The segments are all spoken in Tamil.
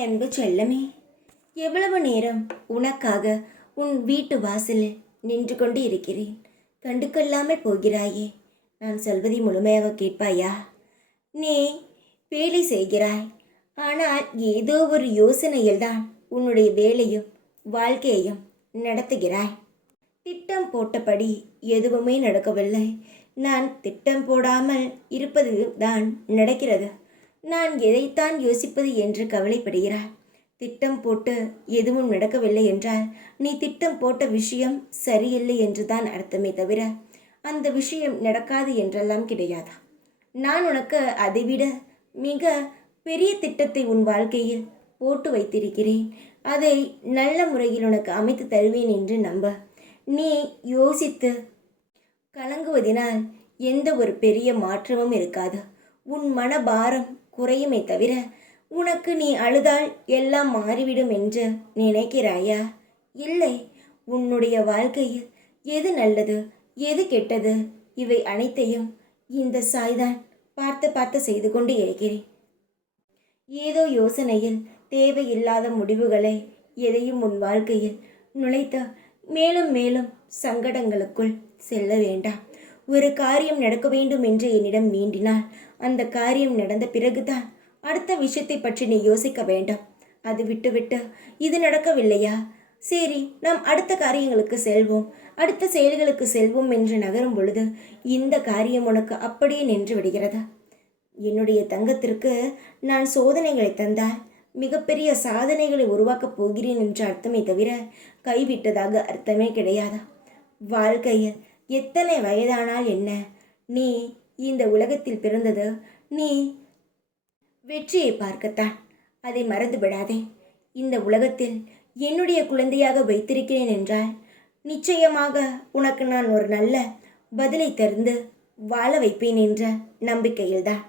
அன்பு செல்லமே, எவ்வளவு நேரம் உனக்காக உன் வீட்டு வாசலில் நின்று கொண்டு இருக்கிறேன். கண்டு கொள்ளாமல் போகிறாயே. நான் சொல்வதை முழுமையாக கேட்பாயா? நீ வேலை செய்கிறாய், ஆனால் ஏதோ ஒரு யோசனையில்தான் உன்னுடைய வேலையும் வாழ்க்கையையும் நடத்துகிறாய். திட்டம் போட்டபடி எதுவுமே நடக்கவில்லை. நான் திட்டம் போடாமல் இருப்பது தான் நடக்கிறது. நான் எதைத்தான் யோசிப்பது என்று கவலைப்படுகிறாய். திட்டம் போட்டு எதுவும் நடக்கவில்லை என்றால் நீ திட்டம் போட்ட விஷயம் சரியில்லை என்று தான் அர்த்தமே தவிர அந்த விஷயம் நடக்காது என்றெல்லாம் கிடையாது. நான் உனக்கு அதைவிட மிக பெரிய திட்டத்தை உன் வாழ்க்கையில் போட்டு வைத்திருக்கிறேன். அதை நல்ல முறையில் உனக்கு அமைத்து தருவேன் என்று நம்ப. நீ யோசித்து கலங்குவதினால் எந்த ஒரு பெரிய மாற்றமும் இருக்காது. உன் மனபாரம் குறையுமே தவிர உனக்கு நீ அழுதால் எல்லாம் மாறிவிடும் என்று நினைக்கிறாயா? இல்லை, உன்னுடைய வாழ்க்கையில் எது நல்லது எது கெட்டது இவை அனைத்தையும் இந்த சாய்தான் பார்த்து செய்து கொண்டு இருக்கிறேன். ஏதோ யோசனையில் தேவையில்லாத முடிவுகளை எதையும் உன் வாழ்க்கையில் நுழைத்த மேலும் மேலும் சங்கடங்களுக்குள் செல்ல வேண்டாம். ஒரு காரியம் நடக்க வேண்டும் என்று என்னிடம் வேண்டினால் அந்த காரியம் நடந்த பிறகுதான் அடுத்த விஷயத்தை பற்றி நீ யோசிக்க வேண்டாம். அது விட்டுவிட்டு இது நடக்கவில்லையா, சரி நாம் அடுத்த காரியங்களுக்கு செல்வோம், அடுத்த செயல்களுக்கு செல்வோம் என்று நகரும் பொழுது இந்த காரியம் உனக்கு அப்படியே நின்று விடுகிறது. என்னுடைய தங்கத்திற்கு நான் சோதனைகளை தந்தால் மிகப்பெரிய சாதனைகளை உருவாக்கப் போகிறேன் என்று அர்த்தமே தவிர கைவிட்டதாக அர்த்தமே கிடையாது. வாழ்க்கையில் எத்தனை வயதானால் என்ன, நீ இந்த உலகத்தில் பிறந்தது நீ வெற்றியை பார்க்கத்தான். அதை மறந்து விடாதே. இந்த உலகத்தில் என்னுடைய குழந்தையாக வைத்திருக்கிறேன் என்றால் நிச்சயமாக உனக்கு நான் ஒரு நல்ல பதிலை தந்து வாழ வைப்பேன் என்ற நம்பிக்கையில்தான்.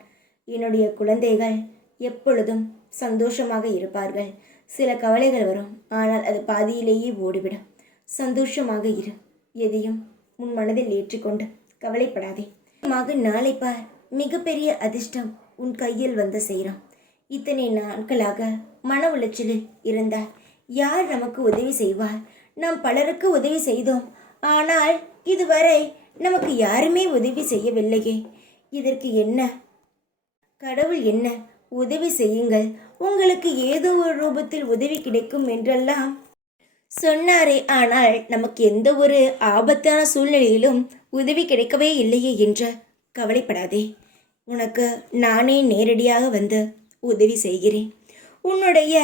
என்னுடைய குழந்தைகள் எப்பொழுதும் சந்தோஷமாக இருப்பார்கள். சில கவலைகள் வரும், ஆனால் அது பாதியிலேயே ஓடிவிடும். சந்தோஷமாக இரு. எதையும் உன் மனதில் ஏற்றிக்கொண்டு கவலைப்படாதே. நாளை பார், மிகப்பெரிய அதிர்ஷ்டம் உன் கையில் வந்து சேரும். இத்தனை நாட்களாக மன உளைச்சலில் இருந்தால் யார் நமக்கு உதவி செய்வார்? நாம் பலருக்கு உதவி செய்தோம், ஆனால் இதுவரை நமக்கு யாருமே உதவி செய்யவில்லையே. இதற்கு என்ன? கடவுள் என்ன உதவி செய்யுங்கள், உங்களுக்கு ஏதோ ஒரு ரூபத்தில் உதவி கிடைக்கும் என்றெல்லாம் சொன்னாரே. ஆனால் நமக்கு எந்த ஒரு ஆபத்தான சூழ்நிலையிலும் உதவி கிடைக்கவே இல்லையே என்று கவலைப்படாதே. உனக்கு நானே நேரடியாக வந்து உதவி செய்கிறேன். உன்னுடைய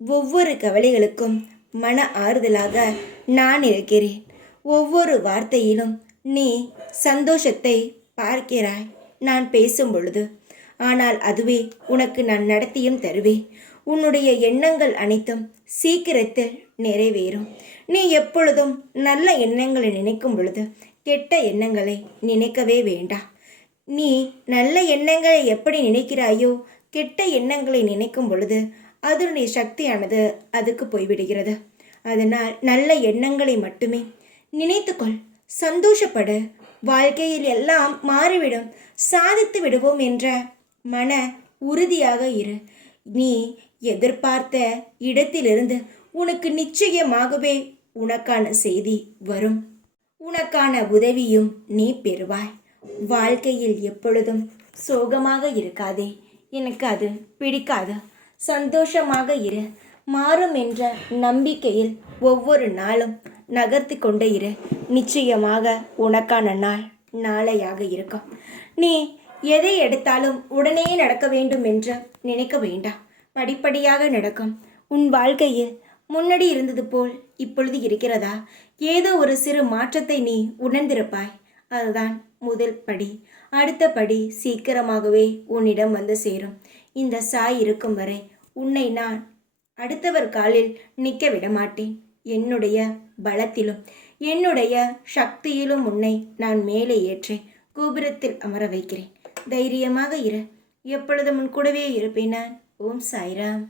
ஒவ்வொரு கவலைகளுக்கும் மன ஆறுதலாக நான் இருக்கிறேன். ஒவ்வொரு வார்த்தையிலும் நீ சந்தோஷத்தை பார்க்கிறாய் நான் பேசும் பொழுது. ஆனால் அதுவே உனக்கு நான் நடத்தியும் தருவேன். உன்னுடைய எண்ணங்கள் அனைத்தும் சீக்கிரத்தில் நிறைவேறும். நீ எப்பொழுதும் நல்ல எண்ணங்களை நினைக்கும் பொழுது கெட்ட எண்ணங்களை நினைக்கவே வேண்டாம். நீ நல்ல எண்ணங்களை எப்படி நினைக்கிறாயோ கெட்ட எண்ணங்களை நினைக்கும் பொழுது அதனுடைய சக்தியானது அதுக்கு போய்விடுகிறது. அதனால் நல்ல எண்ணங்களை மட்டுமே நினைத்துக்கொள், சந்தோஷப்படு. வாழ்க்கையில் எல்லாம் மாறிவிடும், சாதித்து விடுவோம் என்ற மன உறுதியாக இரு. நீ எதிர்பார்த்த இடத்திலிருந்து உனக்கு நிச்சயமாகவே உனக்கான செய்தி வரும். உனக்கான உதவியும் நீ பெறுவாய். வாழ்க்கையில் எப்பொழுதும் சோகமாக இருக்காதே, எனக்கு அது பிடிக்காது. சந்தோஷமாக இரு. மாறும் என்ற நம்பிக்கையில் ஒவ்வொரு நாளும் நகர்த்தி கொண்டே இரு. நிச்சயமாக உனக்கான நாள் நாளையாக இருக்கும். நீ எதை எடுத்தாலும் உடனே நடக்க வேண்டும் என்று நினைக்க வேண்டாம். படிப்படியாக நடக்கும். உன் வாழ்க்கையில் முன்னாடி இருந்தது போல் இப்பொழுது இருக்கிறதா? ஏதோ ஒரு சிறு மாற்றத்தை நீ உணர்ந்திருப்பாய். அதுதான் முதல் படி. அடுத்த படி சீக்கிரமாகவே உன்னிடம் வந்து சேரும். இந்த சாய் இருக்கும் வரை உன்னை நான் அடுத்தவர் காலில் நிற்க விட மாட்டேன். என்னுடைய பலத்திலும் என்னுடைய சக்தியிலும் உன்னை நான் மேலே ஏற்றி கோபுரத்தில் அமர வைக்கிறேன். தைரியமாக இரு. எப்பொழுதும் உன் கூடவே இருப்பேன் நான். ஓம் சாய்ராம்.